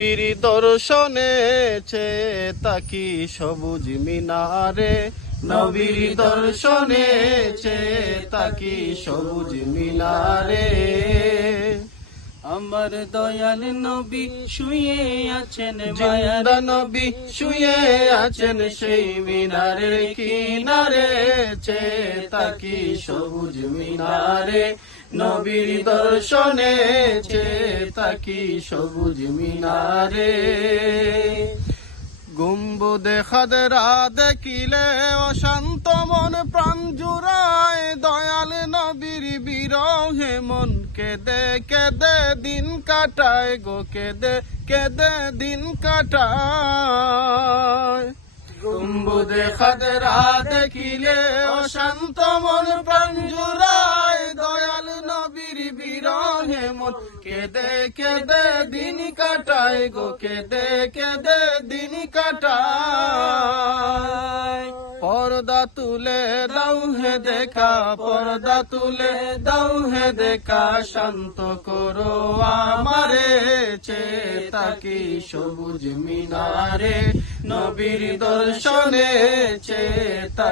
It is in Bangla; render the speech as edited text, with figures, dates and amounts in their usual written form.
পীর দর্শনে চেয়ে তাকি সবুজ মিনারে, নবীর দর্শনে চেয়ে তাকি সবুজ মিনারে। আমার দয়াল নবী শুয়ে আছেন জিন্দা নবী শুয়ে আছেন সেই মিনারের কিনারে, চেয়ে তাকি সবুজ মিনারে, নবীর দর্শনে চেয়ে তাকি সবুজ মিনারে। গুম্বুদে খাদরা দেখিলে অশান্ত মন প্রাণ জুড়ায়, দয়াল নবীর বিরহে মন কেঁদে কেঁদে দিন কাটায় গো, কেঁদে কেঁদে দিন কাটায়। গুম্বুদে খাদরা দেখিলে অশান্ত মন প্রাণ জুড়ায়, দয়াল নবীর বিরহে মন কেঁদে কেঁদে দিন কাটায় গো, কেঁদে কেঁদে দিন কাটায়। পর্দা তুলে দাও হে দেখা, পর্দা তুলে দাও হে দেখা, শান্ত করো আমারে, চেয়ে তাকি সবুজ মিনারে, নবীর দর্শনে চেয়ে তাকি